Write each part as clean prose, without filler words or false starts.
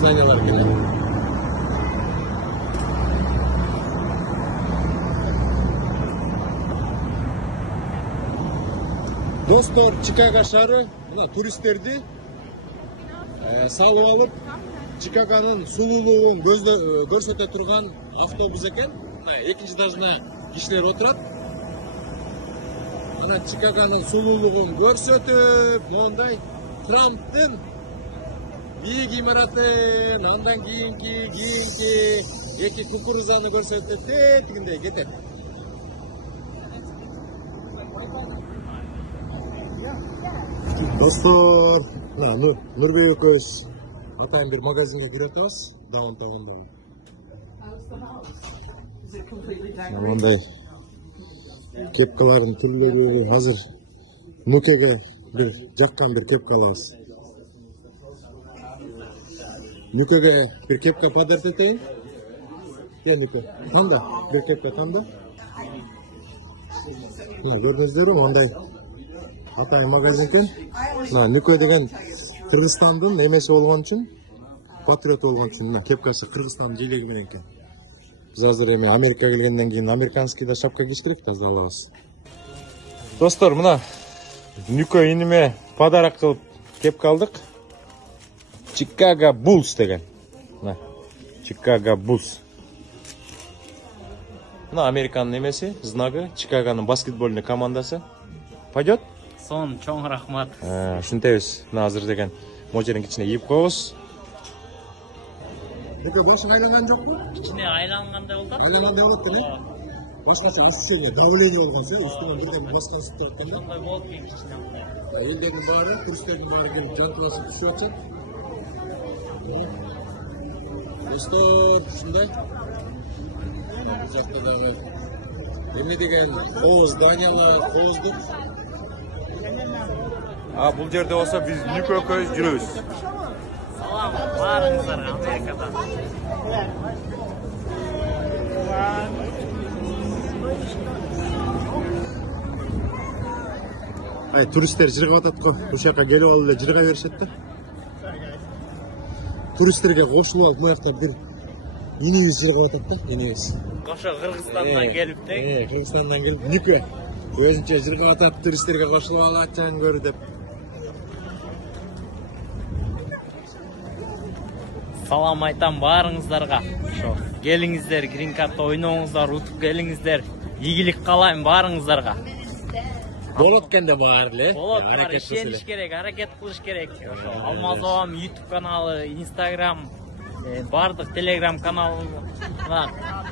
зданиялар келет. Достор, Чикаго шары мына туристтерди салып алып, Чикагонун сулуулугун көрсөтө турган автобус экен. Экинчи этажына кишилер отурат. Ана Чикагонун сулуулугун көрсөтүп, мондай Трамптын бийик имаратын, андан кийинки эки кукурузаны көрсөтүп, тигиндей кетет. Достор, Нурбек экөөбүз атайын бир магазинге кирип атабыз, даунтаунда. Мондай кепкалардын түрлөрү азыр Нукеге бир жаккан бир кепка алабыз. Нукеге бир кепка подарок этейин. Нуке, танда бир кепка танда. Көрдүңүздөрбү, мондай атайын магазин экен. Нуке деген Кыргызстандын эмеси болгон үчүн, патриот болгон үчүн кепкасы Кыргызстандын желеги менен экен. Biz hazır Amerika'ya gelgenden keyin amerikanskiy da şapka giyiştirip taza alabız. Dostlar, mına Nuke inime padarak kılıp kep kaldık. Chicago Bulls degen. Chicago Bulls. Mına Amerikanın emesi, znagı, Chicago'nun basketbolunu komandası. Payot? Son, çoğun rahmat. Şuntayız, hazır degen mocerin içine yiyip koyuz. Peki başka aylangan yok mu? İçine aylanğanda oldu. Aylanğanda oldu değil mi? Başkası ısıtıyor, davuleniyor olgansa, üstüne bir de başka ısıtıyor hakkında. Olay bol bir içine oldu. Eldeki bari, turistlerin bari gelip cantılasıp düşüyor atacak. Dostlar, şunday. Uzakta da var. Emre degen Oğuz, Danyalar, Oğuz'dur. Bu yerde olsa biz Nuke köy yürüyoruz. Salam, varınızlar Amerika'dan. Turistler jirga atatko, bu şaka gelip alıp jirga verişetdi. Turistlerge koşulup alıp bu yakta bir inimiz jirga atatdı, inimiz. Koşu Kırgızistan'dan gelip de. Kırgızistan'dan gelip Nuke. Özünce jirga atat, turistlerge koşulup alacağını görü dep. Salam aytam barыңыздарга. Келиңиздер, грин карт ойноңуздар, утуп келиңиздер. Ийгилик каалайм барыңыздарга. Болот кенде бар эле. Болот бар, ишениш керек, аракет кылыш керек. Алмаз Обам YouTube каналы, Instagram, бардык Telegram каналына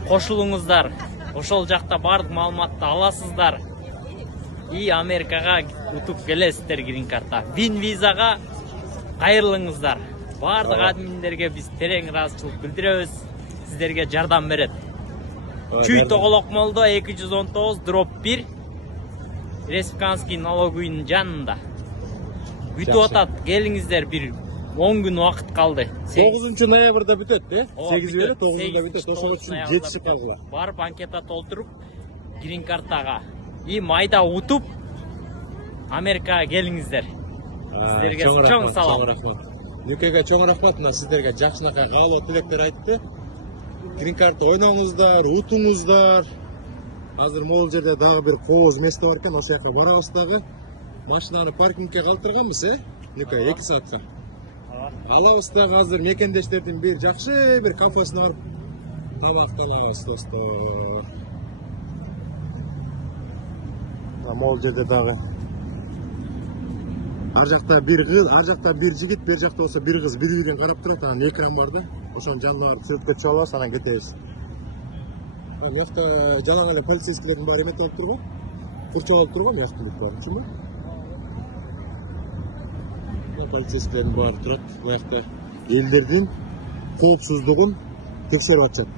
кошулуңуздар. Ошол жакта бардык маалыматты аласыздар. И Америкага утуп келесиздер грин картта. Вин визага кайрылыңыздар. Бардык админдерге биз терең ыраазычылык билдиребиз. Сиздерге жардам берет. Чүй Тоголок молдо 219/1 Республиканский налоговыйдын жанында. Бүтүп атат, келиңиздер, бир 10 күн убакыт калды. 9-ноябрда бүтөт, 8-де 9-да бүтөт. Ошол үчүн жетишип калгыла. Барып анкета толтуруп, грин картага и майда утуп Америкага келиңиздер. Сиздерге чоң салам. Нукеге чоң рахмат, сиздерге жакшынакай каалоо тилектер айтты. Грин карта ойноңуздар, утуңуздар. Азыр могул жерде дагы бир кооз место бар экен, ошол жака барабыз дагы. Машинаны паркингге калтырганбыз, Нуке 2 саатка. Алабыз дагы азыр мекендештердин бир жакшы бир кафесине барып тамактанабыз, достор. Могул жерде дагы ар жакта бир кыз, ар жакта бир жигит, бер жакта болсо бир кыз бири-бирин карап турат, анан экран бар да. Ошонун жанына барып сүрөткө түшүп алабыз, анан кетебиз. Мыякта жалаң эле полицейскийлердин баары эметип алып турган. Курчап алып турган, мыяктын бүт баары, чүмү? Полицейскийлердин баары турат, мыякта элдердин коопсуздугун текшерип атышат.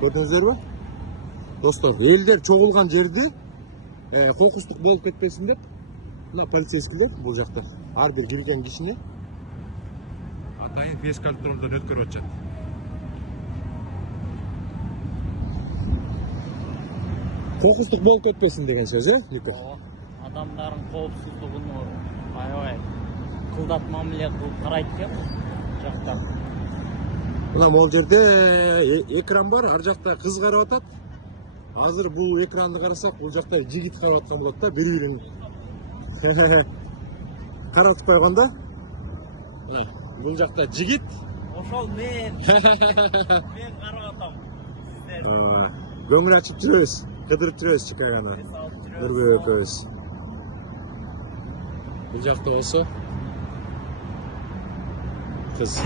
Көрдүңүздөрбү? Достор, элдер чогулган жерди кокустук болуп кетпесин деп, мына полицейскийлер бул жакта ар бир кирген кишини атайын фейс-контролдон өткөрүп атышат. Кокустук болуп кетпесин деген сөз, Нуке? Адамдардын коопсуздугун аябай кылдат мамиле кылып карайт экен жакта. Мына могул жерде экран бар, ар жакта кыз карап атат. Азыр бул экранды карасак, бул жакта жигит карап аткан болот да, бири-бирин каратып койгондо. Бул жакта жигит. Ошол мен. Мен карап атам. Көңүл ачып жүрөбүз, кыдырып жүрөбүз Чикаганы. Нургүл экөөбүз. Бул жакта болсо кыз.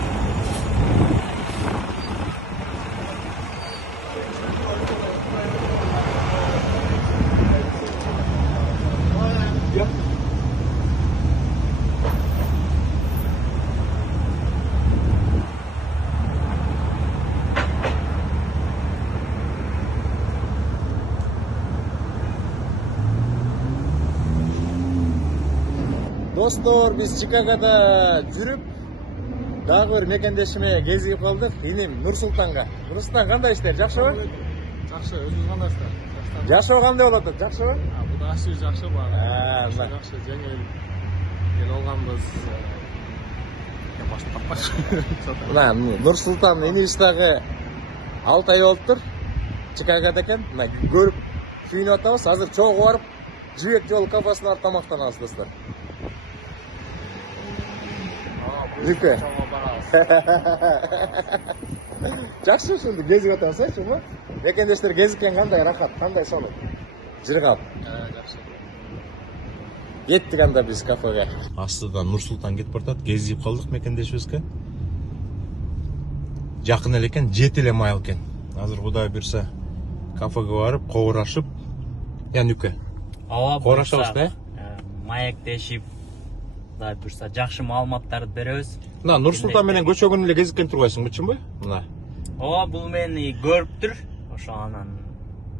Достор, биз Чикагода жүрүп, дагы бир мекендешиме кезигип калдык. Иним Нурсултанга. Нурсултан, кандай иштер? Жакшыбы? Жакшы, өзүңүз кандайсыздар? Жашоо кандай болуп атат? Жакшыбы? Буда ашы жакшы бар. мына. Жакшы, жеңил. Эл алганбыз. Башка таппаш. Мына Нурсултан инибиз дагы 6 ай болуптур. Чикагода экен. Мына көрүп күйүнүп атабыз. Азыр чогуу барып, Жибек жол кафесине барып тамактанабыз, достор. Нүкө. Жакшы ушунду кезип атасызчы, мекендештер кезиккен кандай рахат, кандай сонун? Жыргап. Жакшы. Кеттик анда биз кафеге. Астыдан Нурсултан кетип бартат, кезип калдык мекендешибизге. Жакын эле экен, 7 эле майыл экен. Азыр Кудай буйрса кафеге барып, кобурашып, Нүкө. Кобурашабыз да? Маектешип, Кудай буйрса жакшы маалыматтарды беребиз. Мына Нурсултан менен көчөгөн эле кезиккен турбайсыңбы, чынбы? Мына. Бул мени көрүптүр. Ошо анан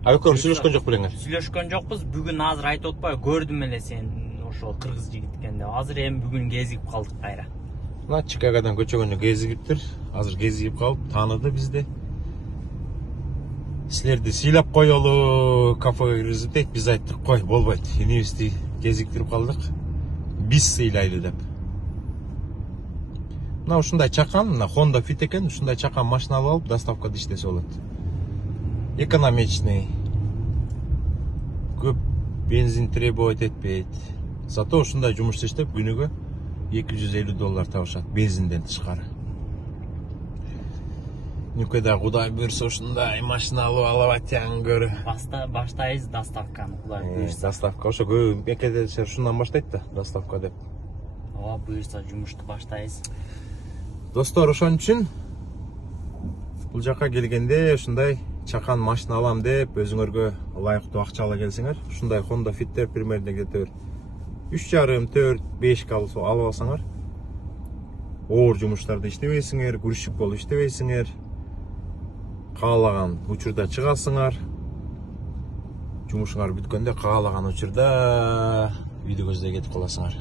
Экөөбүз сүйлөшкөн жок белеңер. Сүйлөшкөн жокпуз. Бүгүн азыр айтып атпайбы, көрдүм эле сен ошол кыргыз жигит экен деп. Азыр эми бүгүн кезигип калдык кайра. Мына Чикагодан көчөгөнү кезигиптир. Азыр кезигип калып, тааныды бизди. Силерди сыйлап коелу, кафеге киргизип дейт. Биз айттык, кой, болбойт. Инибизди кезиктирип калдык. Биз сыйлайлы деп. Мына ушундай чакан, мына Honda Fit экен, ушундай чакан машина алып, доставкада иштесе болот. Экономичный. Көп бензин требовать этпейт. Зато ушундай жумуш иштеп, күнүгө $250 табышат бензинден тышкары. Нүкөдө Кудай буйрса ушундай машина алып атяң көрү. Баштайбыз доставканы, Кудай буйрса. Доставка ошо көп мекендештер ушундан баштайт да, доставка деп. Буйрса жумушту баштайбыз. Достор, ошон үчүн бул жака келгенде ушундай чакан машина алам деп өзүңөргө ылайыктуу акчала келсеңер, ушундай Honda Fit'тер примерно где-то 3,5, 4, 5 алып алсаңар, оор жумуштарды иштебейсиңер, грузчик болуп иштебейсиңер, каалаган учурда чыгасыңар, жумушуңар бүткөндө каалаган учурда видео көздөй кетип каласыңар.